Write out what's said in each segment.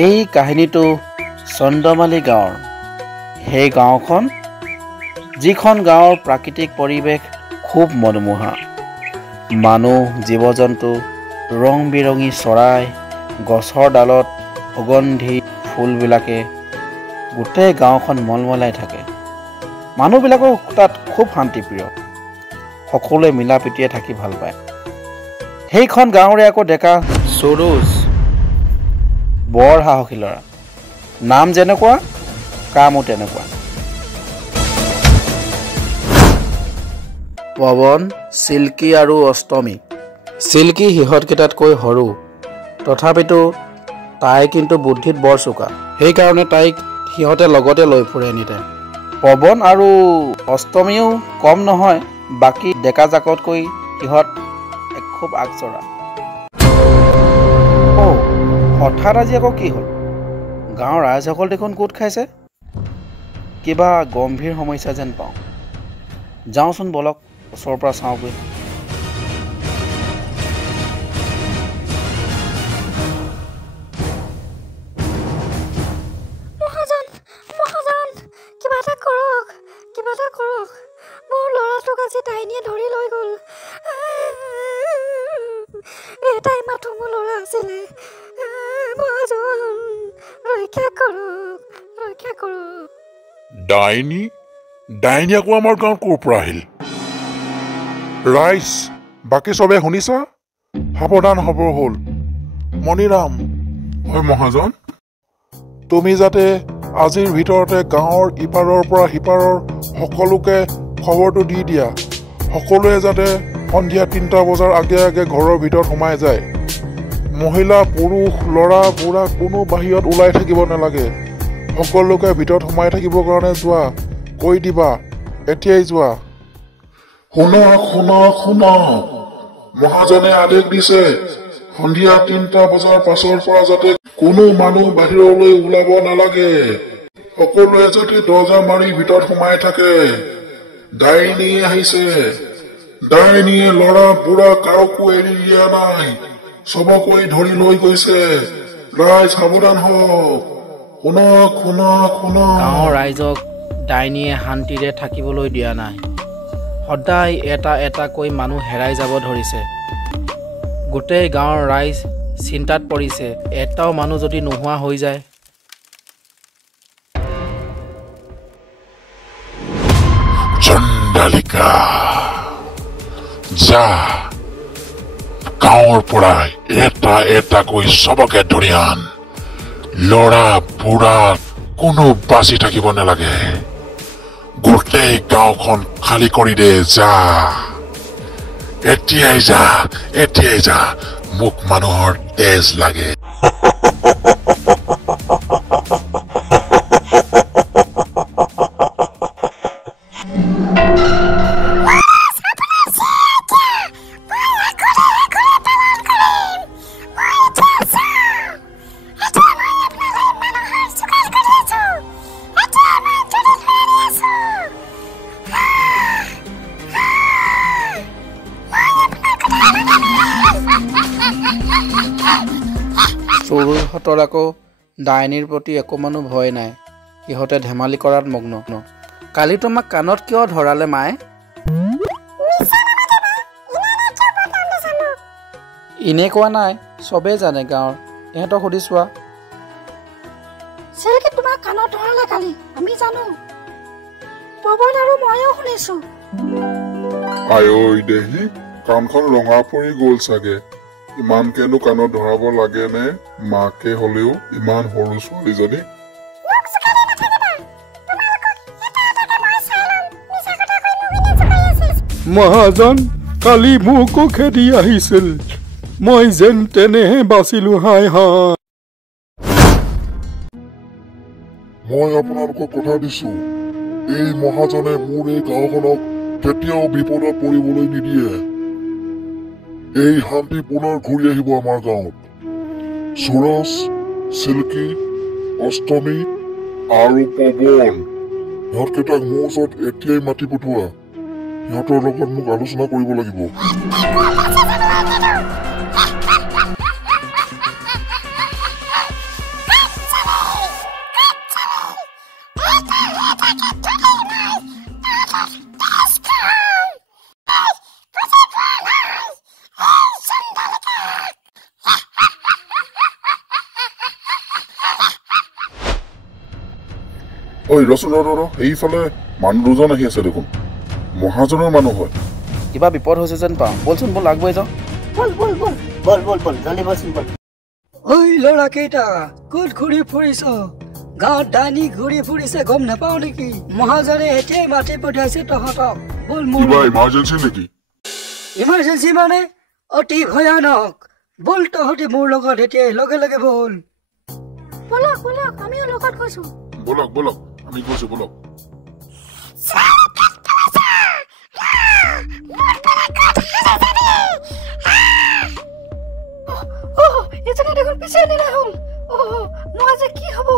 এই কাহিনীটো চন্দ্ৰমালি গাঁৱৰ। সেই গাঁওখন যিখন গাঁৱৰ প্ৰাকৃতিক পৰিৱেশ খুব মনোমোহা। মানুহ, জীৱ জন্তু, ৰং বিৰঙী চৰাই, গছৰ ডালত সুগন্ধি ফুলবিলাকে গোটেই গাঁওখন মলমলাই থাকে। মানুহবিলাকো তাত খুব শান্তিপ্ৰিয়। সকলোৱে মিলা প্ৰীতিৰে থাকি ভাল পায়। সেইখন গাঁৱৰে আকৌ ডেকা সৰোজ বৰ সাহসী ল'ৰা। নাম যেনেকুৱা কামো তেনেকুৱা। পৱন, চিল্কী আৰু অষ্টমী। চিল্কী সিহঁতকেইটাতকৈ সৰু, তথাপিতো তাই কিন্তু বুদ্ধিত বৰ চোকা। সেইকাৰণে তাইক সিহঁতে লগতে লৈ ফুৰে এনিটাইম। পৱন আৰু অষ্টমীও কম নহয়। বাকী ডেকা জাকতকৈ সিহঁত খুব আগচৰা। হঠাৎ আজি আকৌ কি হ'ল? গাঁৱৰ ৰাইজসকল দেখোন গোট খাইছে। কিবা গম্ভীৰ সমস্যা যেন পাওঁ। যাওঁচোন বলক, ওচৰৰ পৰা চাওঁগৈ। মোৰ ল'ৰাটোক আজি ডাইনীয়ে ধৰি লৈ গ'ল। এটাই মাথো মোৰ ল'ৰা আছিলে। ৰক্ষা কৰক। ডাইনী আকৌ আমাৰ গাঁৱত ক'ৰ পৰা আহিল? ৰাইজ বাকী চবে শুনিছা? সাৱধান হ'ব হ'ল। মণিৰাম, হয় মহাজন, তুমি যাতে আজিৰ ভিতৰতে গাঁৱৰ ইপাৰৰ পৰা সিপাৰৰ সকলোকে খবৰটো দি দিয়া। সকলোৱে যাতে সন্ধিয়া ৩টা বজাৰ আগে আগে ঘৰৰ ভিতৰত সোমাই যায়। মহিলা, পুৰুষ, ল'ৰা, বুঢ়া কোনো বাহিৰত ওলাই থাকিব নালাগে। সকলোকে ভিতৰত সোমাই থাকিবৰ কাৰণে যোৱা কৈ দিবা। এতিয়াই যোৱা। শুনা, মহাজনে আদেশ দিছে সন্ধিয়া ৩টা বজাৰ পাছৰ পৰা যাতে কোনো মানুহ বাহিৰলৈ ওলাব নালাগে। সকলোৱে যাতে দৰ্জা মাৰি ভিতৰত সোমাই থাকে। ডাইনী আহিছে। ডাইনীয়ে ল'ৰা বুঢ়া কাকো এৰি দিয়া নাই। চবকৈ ধৰি লৈ গৈছে। ৰাইজ সাৱধান হওক। শুনা। গাঁৱৰ ৰাইজক ডাইনীয়ে শান্তিৰে থাকিবলৈ দিয়া নাই। সদায় এটা এটাকৈ মানুহ হেৰাই যাব ধৰিছে। গোটেই গাঁৱৰ ৰাইজ চিন্তাত পৰিছে। এটাও মানুহ যদি নোহোৱা হৈ যায়। চণ্ডালিকা, যা গাঁৱৰ পৰা এটা এটাকৈ চবকে ধৰি আন। ল'ৰা বুঢ়া কোনো বাচি থাকিব নালাগে। গোটেই গাঁওখন খালী কৰি দে। যা, এতিয়াই যা। মোক মানুহৰ তেজ লাগে। সৰুহঁতৰ আকৌ ডাইনীৰ প্ৰতি অকমানো ভয় নাই। সিহঁতে ধেমালি কৰাত মগ্ন। কালি তোমাক কাণত কিয় ধৰালে মায়ে? এনে কোৱা নাই, চবেই জানে গাঁৱৰ। ইহঁতক সুধি চোৱা। তোমাক কাণত ধৰালে কালি, আমি জানো। পৱন আৰু ময়ো শুনিছো। আই দেহি, কাণখন ৰঙা পৰি গ'ল চাগে। ইমানকেনো কাণত ধৰাব লাগে নে? মাকে হলেও ইমান সৰু ছোৱালীজনী। মহাজন কালি মোকো খেদি আহিছিল। মই যেন তেনেহে বাচিলো। হাই। মই আপোনালোকক কথা দিছো, এই মহাজনে মোৰ এই গাঁওখনক কেতিয়াও বিপদত পৰিবলৈ নিদিয়ে। এই শান্তি পুনৰ ঘূৰি আহিব আমাৰ গাঁৱত। সূৰজ, চিল্কী, অষ্টমী আৰু পৱন, ইহঁতকেইটাক মোৰ ওচৰত এতিয়াই মাতি পঠোৱা। সিহঁতৰ লগত মোক আলোচনা কৰিব লাগিব। ঐ ৰচোন এইফালে মানুহ দুজন আহি আছে দেখোন মহাজনৰ মানুহ হয় কিবা বিপদ হৈছে যেন পাওঁ বলচোন বল আগবাঢ়ি যাওঁ বল জলদি বলচোন বল ঐ ল'ৰা কেইটা ক'ত ঘূৰি ফুৰিছ গাঁৱত ডাইনী ঘূৰি ফুৰিছে গম নাপাও নেকি মহাজনে এতিয়াই মাতি পঠিয়াইছে তহঁতক বল মোৰ কিবা ইমাৰ্জেঞ্চি নেকি ইমাৰ্জেঞ্চি মানে অতি ভয়ানক বল তহঁতি মোৰ লগত এতিয়াই লগে লগে বল বলক আমিও লগত গৈছো বলক আমি গৈছো বলক এজনে দেখোন পিছে নিলে হ'ল মোৰ আজি কি হ'ব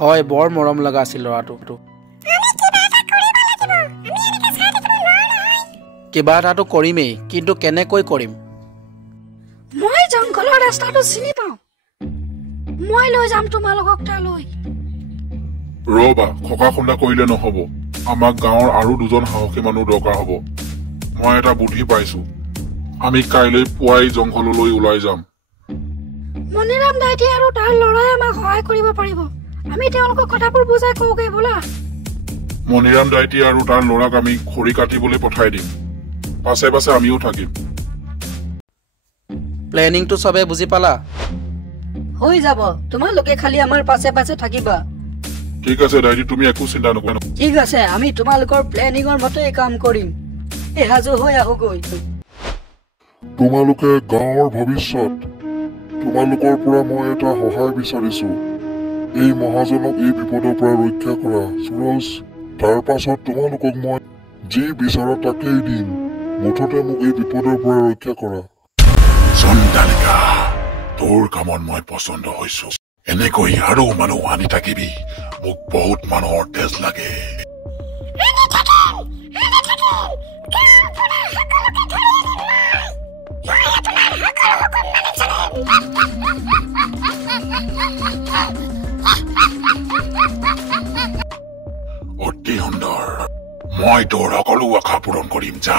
হয় বৰ মৰম লগা আছিল ল'ৰাটো কিবা এটাতো কৰিমেই কিন্তু কেনেকৈ কৰিম মই জংঘলৰ ৰাস্তাটো চিনি পাওঁ মই লৈ যাম তোমালোকক তালৈ ৰবা খকা খুন্দা কৰিলে নহব আমাক গাঁৱৰ আৰু দুজন সাহসী মানুহ দৰকাৰ হ'ব মই এটা বুদ্ধি পাইছো আমি কাইলৈ পুৱাই জংঘললৈ ওলাই যাম মণিৰাম দাইটি আৰু তাৰ ল'ৰাই আমাক সহায় কৰিব পাৰিব আমি তেওঁলোকক কথাবোৰ বুজাই কওঁগে ব'লা মণিৰাম দাইটি আৰু তাৰ ল'ৰাক আমি খৰি কাটিবলৈ পঠাই দিম পাছে পাছে আমিও থাকিম প্লেনিংটো চবে বুজি পালা হৈ যাব তোমালোকে খালি আমাৰ পাছে পাছে থাকিবা ঠিক আছে দাইটি তুমি একো চিন্তা নকৰা ঠিক আছে আমি তোমালোকৰ প্লেনিঙৰ মতে কাম কৰিম এই হাজু হৈ আহোগৈ তোমালোকে গাঁৱৰ ভৱিষ্যত তোমালোকৰ পৰা মই এটা সহায় বিচাৰিছো এই মহাজনক এই বিপদৰ পৰা ৰক্ষা কৰা সুৰজ তাৰ পাছত তোমালোকক মই যি বিচাৰা তাকেই দিম মুঠতে মোক এই বিপদৰ পৰা ৰক্ষা কৰা চন্দালিকা তোৰ কামত মই পচন্দ হৈছো এনেকৈ আৰু মানুহ আনি থাকিবি মোক বহুত মানুহৰ তেজ লাগে অতি সুন্দৰ মই তোৰ সকলো আশা পূৰণ কৰিম যা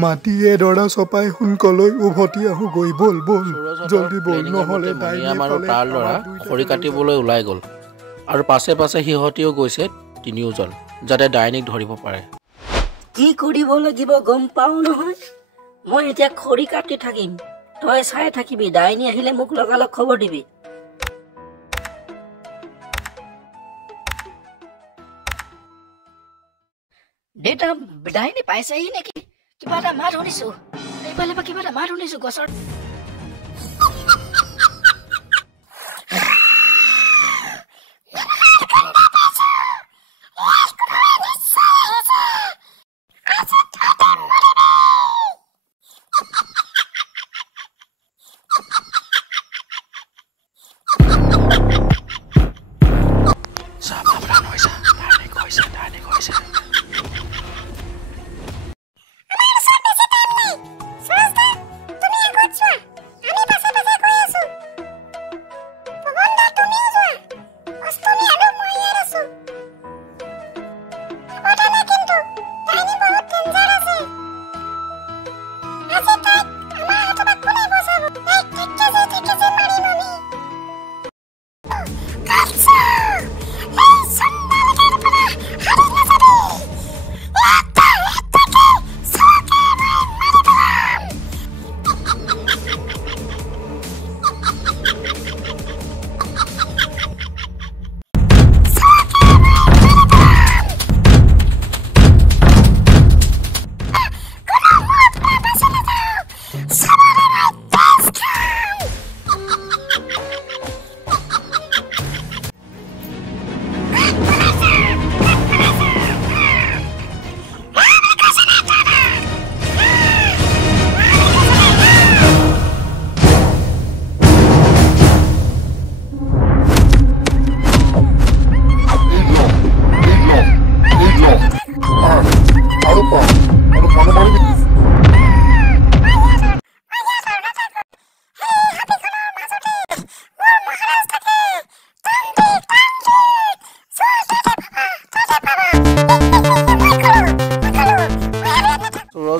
মাটিয়ে দৰা চপাই সোনকলৈ উভতি আহোগৈ বল জলদি বল নহ'লে আৰু তাৰ ল'ৰা খৰি কাটিবলৈ ওলাই গ'ল আৰু পাছে পাছে সিহঁতিও গৈছে তিনিওজন যাতে ডাইনীক ধৰিব পাৰে কি কৰিব লাগিব গম পাও নহয় মই এতিয়া খৰি কাটি থাকিম তই চাই থাকিবি ডাইনী আহিলে মোক লগালগ খবৰ দিবি দেউতা ডাইনী পাইছেহি নেকি কিবা এটা মাত শুনিছো এইফালে কিবা এটা মাত শুনিছো গছৰ তুমি আগত যোৱা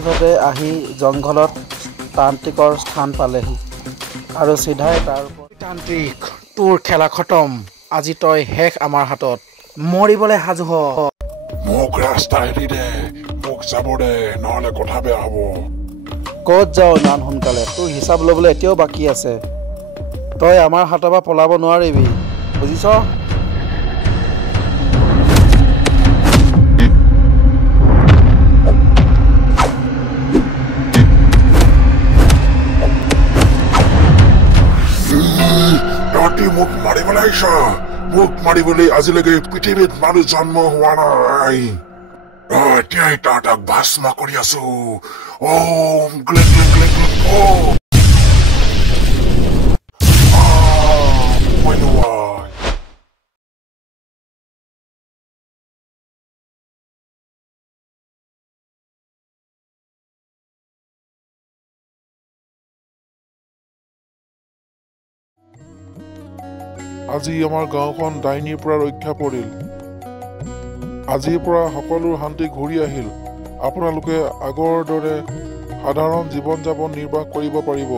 সহজতে আহি জংঘলত তান্ত্ৰিকৰ স্থান পালেহি আৰু চিধাই তাৰ তান্ত্ৰিক তোৰ খেলা খতম আজি তই শেষ আমাৰ হাতত মৰিবলৈ সাজু হ মোক ৰাস্তা এৰি দে মোক যাব দে নহ'লে কথা বেয়া হ'ব ক'ত যাওঁ ইমান সোনকালে তোৰ হিচাপ ল'বলৈ এতিয়াও বাকী আছে তই আমাৰ হাতৰ পৰা পলাব নোৱাৰিবি বুজিছ মোক মাৰিবলৈ আহিছ মোক মাৰিবলৈ আজিলৈকে পৃথিৱীত মানুহ জন্ম হোৱা নাই এতিয়াই তাহাঁতক ভস্ম কৰি আছো ওম গ্লিং গ্লিং গ্লিং গ্লিং আজি আমাৰ গাঁওখন ডাইনীৰ পৰা ৰক্ষা পৰিল আজিৰ পৰা সকলো শান্তি ঘূৰি আহিল আপোনালোকে আগৰ দৰে সাধাৰণ জীৱন যাপন নিৰ্বাহ কৰিব পাৰিব